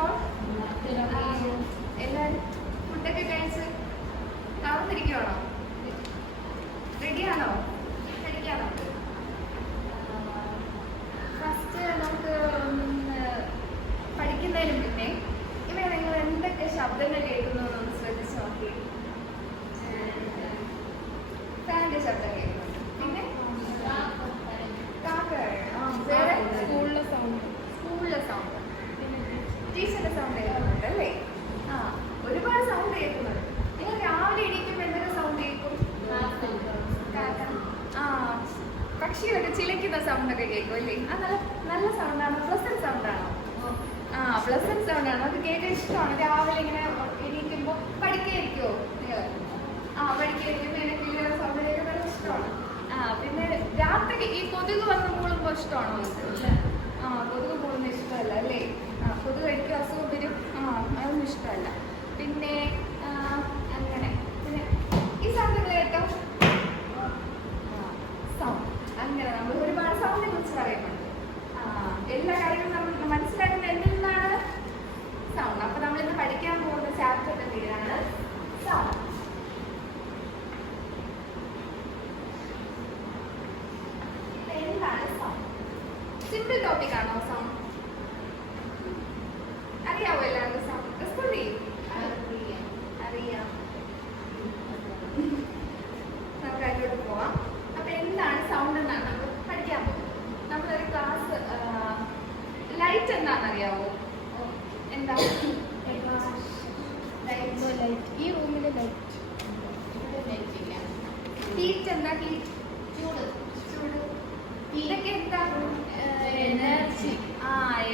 Afternoon. എല്ലാവരും ഫുഡൊക്കെ കഴിച്ച് തളർന്നിരിക്കുവാണോ? റെഡിയാണോ? കഴിക്കാം നമുക്ക്. ഫസ്റ്റ് നമുക്ക് പഠിക്കുന്നതിന് മുന്നേ ഇവിടെ നിങ്ങൾ എന്തൊക്കെ ശബ്ദങ്ങൾ കേൾക്കുന്നു എന്നൊന്ന് ശ്രദ്ധിച്ച് നോക്കി. ഫാനിന്റെ ശബ്ദം കേൾക്കുന്നുണ്ട്, പിന്നെ വേറെ സ്കൂളിലെ സൗണ്ട്, ടീച്ചറിന്റെ സൗണ്ട് കേൾക്കുന്നുണ്ട് അല്ലേ? ഒരുപാട് സൗണ്ട് കേൾക്കുന്നുണ്ട്. നിങ്ങൾ രാവിലെ എണീക്കുമ്പോൾ എന്തൊക്കെ സൗണ്ട് കേൾക്കും? പക്ഷികളൊക്കെ ചിലയ്ക്കുന്ന സൗണ്ടൊക്കെ കേൾക്കും അല്ലേ? അത് നല്ല സൗണ്ടാണോ? പ്ലസന്റ് സൗണ്ടാണോ? പ്ലസന്റ് സൗണ്ടാണോ? അത് കേൾക്കാൻ ഇഷ്ടമാണ്. രാവിലെ ഇങ്ങനെ എണീക്കുമ്പോൾ പഠിക്കായിരിക്കുമോ നിങ്ങൾ? പഠിക്കായിരിക്കുമ്പോൾ എനിക്ക് സൗണ്ട് കേൾക്കാൻ ഇഷ്ടമാണ്. പിന്നെ രാത്രി ഈ കൊതുക് വന്ന് മൂളുമ്പോൾ ഇഷ്ടമാണോ നിങ്ങൾക്ക്? കൊതുക് മൂളുന്ന ഇഷ്ടമല്ല അല്ലേ? കൊതുക് കഴിക്കുക, അസുഖം വരും. അതൊന്നും ഇഷ്ടമല്ല. പിന്നെ അങ്ങനെ പിന്നെ ഈ സൗണ്ടുകൾ കേട്ടോ, സൗണ്ട്. അങ്ങനെ നമ്മൾ ഒരുപാട് സൗണ്ടിനെ കുറിച്ച് പറയുന്നുണ്ട്. എല്ലാ കാര്യങ്ങളും നമ്മൾ മനസ്സിലാക്കുന്നത് എന്തിൽ നിന്നാണ്? സൗണ്ട്. അപ്പൊ നമ്മൾ ഇന്ന് പഠിക്കാൻ പോകുന്ന ചാപ്റ്ററിന്റെ പേരാണ് സൗണ്ട്. എന്താണ് സൗണ്ട്? സിമ്പിൾ ടോപ്പിക് ആണോ സൗണ്ട്? അറിയാവോ എല്ലാവർക്കും സൗണ്ട്? റെസ്പോണ്ട് ചെയ്യും. അറിയാം. നമുക്ക് അതിലോട്ട് പോവാം. അപ്പൊ എന്താണ് സൗണ്ട് എന്നാണ് നമ്മൾ പഠിക്കാൻ പോകുന്നത്. നമ്മളൊരു ക്ലാസ് ലൈറ്റ് എന്താണെന്ന് അറിയാവോ? എന്താ ലൈറ്റ്? ഈ റൂമിലെ ലൈറ്റ്. ഹീറ്റ് എന്താ? ഹീറ്റ് ചൂട്. ഇതൊക്കെ എന്താ? എനർജി.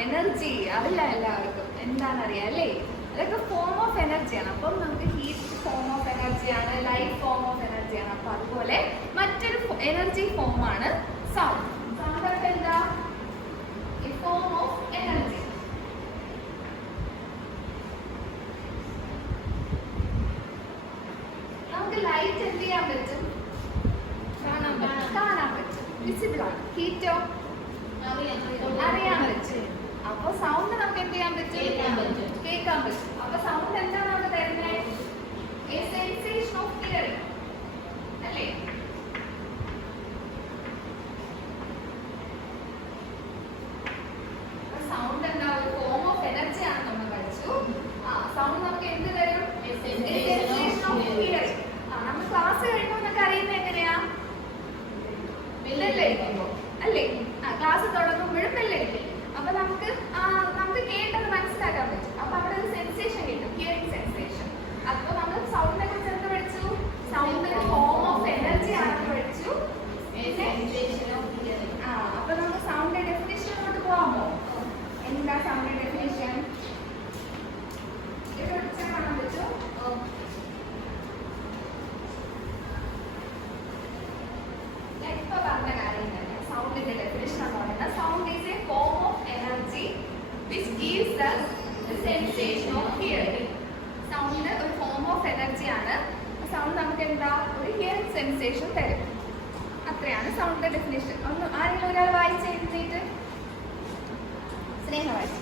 എനർജി അറിയില്ല എല്ലാവർക്കും എന്താണെന്നറിയാം അല്ലേ? അതൊക്കെ ഫോം ഓഫ് എനർജിയാണ്. അപ്പം നമുക്ക് ഹീറ്റ് ഫോം ഓഫ് എനർജിയാണ്, ലൈറ്റ് ഫോം ഓഫ് എനർജിയാണ്. അപ്പൊ അതുപോലെ മറ്റൊരു എനർജി ഫോമാണ് സൗണ്ട്. സൗണ്ട് ഒക്കെ എന്താ? ഈ ഫോം ഓഫ് എനർജി. നമുക്ക് ലൈറ്റ് എന്ത് ചെയ്യാൻ പറ്റും? കാണാൻ പറ്റും, വിസിബിൾ ആണ്. ഹീറ്റോ? അറിയാൻ പറ്റും. അപ്പൊ സൗണ്ട് നമുക്ക് എന്ത് ചെയ്യാൻ പറ്റും? കേൾക്കാൻ പറ്റും. അപ്പൊ സൗണ്ട് എന്താണ് നമുക്ക് തരുന്നത്? A sensation of hearing അല്ലേ? സൗണ്ട് എന്താ? ഒരു ഫോം ഓഫ് എനർജി ആണ് നമ്മൾ പഠിച്ചു. സൗണ്ട് നമുക്ക് എന്ത് തരും? Sensation of hearing. നമ്മൾ ക്ലാസ് കഴിയുമ്പോൾ നമുക്ക് അറിയുന്നത് എങ്ങനെയാ? ബെല്ലടിക്കുമ്പോ അല്ലേ? ക്ലാസ് തുടങ്ങുമ്പോഴും ബെല്ലടിക്കും. അപ്പൊ നമുക്ക് കേട്ടത് മനസ്സിലാക്കാൻ പറ്റും. അപ്പൊ അവിടെ ഒരു സെൻസേഷൻ കിട്ടും, ഹിയറിംഗ് സെൻസേഷൻ. അപ്പൊ നമ്മൾ സൗണ്ടിനെ കുറിച്ച് എന്ത് പഠിച്ചു? സൗണ്ട് ഫോം ഓഫ് എനർജി ആണെന്ന് പഠിച്ചു. അപ്പൊ നമുക്ക് സൗണ്ടിന്റെ ഡെഫിനിഷനിലോട്ട് പോകാമോ? എന്താ സൗണ്ടിന്റെ ഡെഫിനിഷൻ? ഇത് പഠിച്ചാൽ കാണാൻ പറ്റുമോ? ഇപ്പൊ പറഞ്ഞ കാര്യം തന്നെ സൗണ്ടിന്റെ ഡെഫിനിഷൻ എന്ന് പറയുന്നത് sound is A form of energy which gives us the sensation of hearing. Sound ഒരു ഫോം ഓഫ് എനർജി ആണ്. സൗണ്ട് നമുക്ക് എന്താ? ഒരു ഹിയറിംഗ് സെൻസേഷൻ തരും. അത്രയാണ് സൗണ്ടിന്റെ ഡെഫിനിഷൻ. ഒന്ന് ആരെങ്കിലും ഒരാൾ വായിച്ച് എഴുതിയിട്ട് സ്നേഹ വായിച്ചു.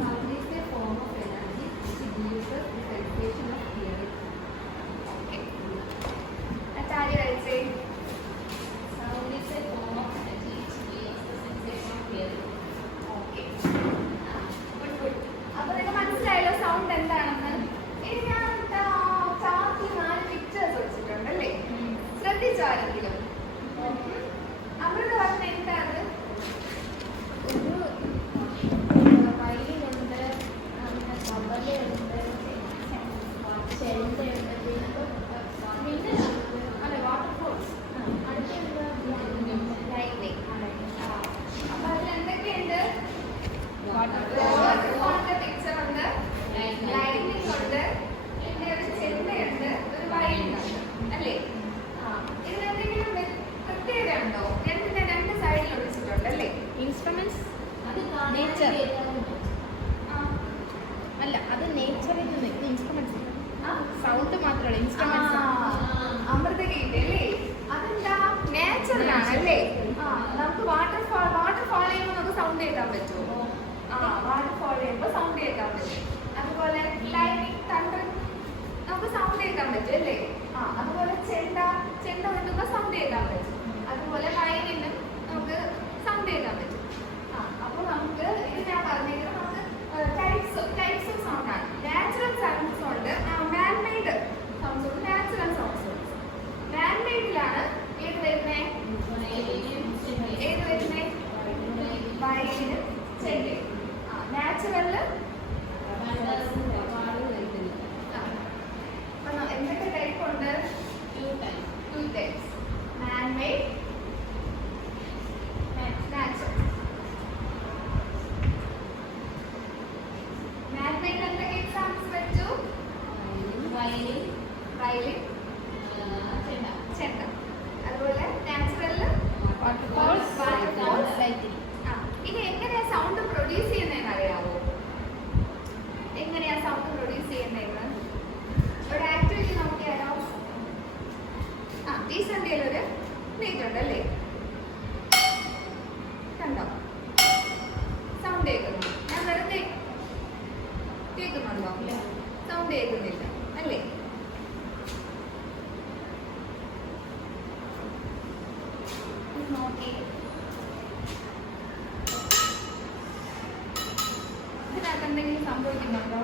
Sound is a form of energy which gives us the sensation of hearing. Okay, മറ്റാര് വായിച്ചേ? Sound is a form of energy which gives the sensation of hearing. Okay, അപ്പൊ നിങ്ങൾക്ക് മനസ്സിലായല്ലോ സൗണ്ട് എന്താണെന്ന്. ഇനി ഞാൻ ചാർട്ടിൽ 4 പിക്ചേഴ്സ് വെച്ചിട്ടുണ്ട് അല്ലേ? ശ്രദ്ധിച്ചോ ആരെങ്കിലും? അമൃത പറഞ്ഞ എന്താണ്? ഒരു വയലിനുണ്ട്, തബലയുണ്ട്, ചെണ്ടയുണ്ട്, പിന്നെ അതെ, വാട്ടർഫോൾസ്. ലൈറ്റിംഗ്. അപ്പൊ അതിൽ എന്തൊക്കെയുണ്ട്? വാട്ടർഫോളിന്റെ പിക്ചർ ഉണ്ട്, ലൈറ്റിംഗ് ഉണ്ട്, പിന്നെ ഒരു ചെണ്ടയുണ്ട്, ഒരു വയലിനുണ്ട് അല്ലേ? ഇതിനെന്തെങ്കിലും പ്രത്യേകത ഉണ്ടോ? രണ്ട് സൈഡിൽ ഒഴിച്ചിട്ടുണ്ട് അല്ലേ? ഇൻസ്ട്രുമെന്റ്സ് അത് നേച്ചർ ആ, അല്ല, അത് നേച്ചറിൽ നിന്ന് ഇൻസ്ട്രുമെന്റ്സ് സൗണ്ട് മാത്രമല്ല ഇൻസ്ട്രുമെന്റ്സ്. അമൃതഗീത അല്ലേ? അതെന്താ? നേച്ചറിലാണ് അല്ലേ? നമുക്ക് വാട്ടർഫാൾ ചെയ്യുമ്പോൾ നമുക്ക് സൗണ്ട് കേൾക്കാൻ പറ്റുമോ? വാട്ടർഫാൾ ചെയ്യുമ്പോൾ സൗണ്ട് പറ്റും അല്ലേ? അതുപോലെ ചെണ്ട കൊട്ടുമ്പോൾ സൗണ്ട് കേൾക്കാൻ പറ്റും. അതുപോലെ വയലിനും നമുക്ക് സൗണ്ട് കേൾക്കാൻ പറ്റും. അപ്പോൾ നമുക്ക് ഇത് ഞാൻ പറഞ്ഞിരിക്കുന്നത് നമുക്ക് ടൈപ്സ് ഓഫ് സൗണ്ട് ആണ്. നാച്ചുറൽ സൗണ്ട്സ് ഉണ്ട്, മാൻ മെയ്ഡ് സൗണ്ട്സ് ഉണ്ട്, നാച്ചുറൽ സൗണ്ട്സ് ഉണ്ട്. മാൻ മെയ്ഡിലാണ് ഏത് വരുന്നേ? വയലിനും ചെണ്ടയും. നാച്ചുറലില് എന്തൊക്കെ ടൈപ്പ് ഉണ്ട്? 2 types. Man made, natural. Man made എന്തൊക്കെ എക്സാമ്പിൾസ് പറ്റൂ? വയലിൻ, ചെണ്ട. അതുപോലെ നാച്ചുറലില് ഇനി എങ്ങനെയാ സൗണ്ട് പ്രൊഡ്യൂസ് ചെയ്യുന്നതെന്ന് അറിയാവോ? എങ്ങനെയാ സൗണ്ട് പ്രൊഡ്യൂസ് ചെയ്യുന്നതെന്ന് ഒരു ആക്ടിവിറ്റി നോക്കിയാലോ? ഈ സന്ധ്യയിൽ ഒരു പ്ലേറ്റ് ഉണ്ടല്ലേ, കണ്ടോ? സൗണ്ട് കേൾക്കുന്നു. ഞാൻ വെറുതെ കേൾക്കുന്നുണ്ടോ? സൗണ്ട് കേൾക്കുന്നില്ല അല്ലേ? നോക്കി ഇതിനകത്ത് എന്തെങ്കിലും സംഭവിക്കുന്നുണ്ടോ?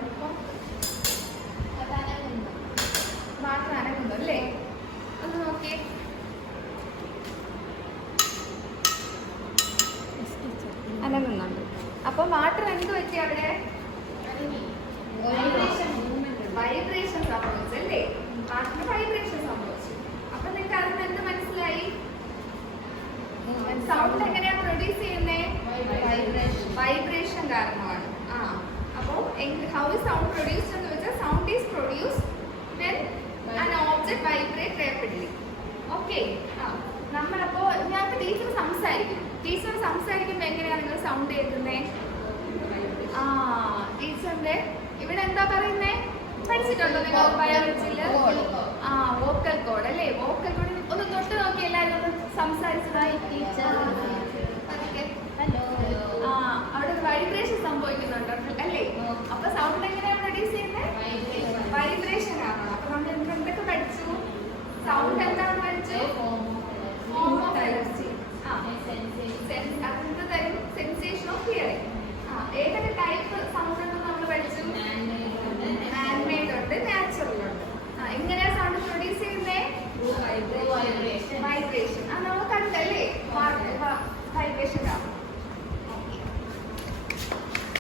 വാട്ടർ അനങ്ങുന്നു അല്ലേ? ഒന്ന് നോക്കിയേ. അനങ്ങുന്നുണ്ട്. അപ്പൊ വാട്ടർ എന്ത് പറ്റി അവിടെ? വൈബ്രേഷൻ സംഭവിച്ചു അല്ലേ? വാട്ടറിന് വൈബ്രേഷൻ സംഭവിച്ചു. അപ്പൊ നിങ്ങൾക്ക് അതിന് എന്ത് മനസ്സിലായി? സൗണ്ട് എങ്ങനെയാ പ്രൊഡ്യൂസ് ചെയ്യുന്നേ? വൈബ്രേഷൻ കാരണമാണ്. അപ്പോൾ ഹൗ ഇസ് സൗണ്ട് പ്രൊഡ്യൂസ്ഡ് എന്ന് വെച്ചാൽ sound is produced when an object vibrate rapidly. Okay. നമ്മളപ്പോ ഞാൻ ടീച്ചർ സംസാരിക്കുമ്പോൾ എങ്ങനെയാണ് നിങ്ങൾ സൗണ്ട് കേൾക്കുന്നേ? ടീച്ചറിന്റെ ഇവിടെ എന്താ പറയുന്നേ? പഠിച്ചിട്ടുണ്ടോ നിങ്ങൾ ബയോളജിയില്? വോക്കൽ കോഡ് അല്ലേ? വോക്കൽ കോഡ് ഒന്ന് തൊട്ട് നോക്കി എല്ലാവരും ഒന്ന് സംസാരിച്ചതായി ടീച്ചർ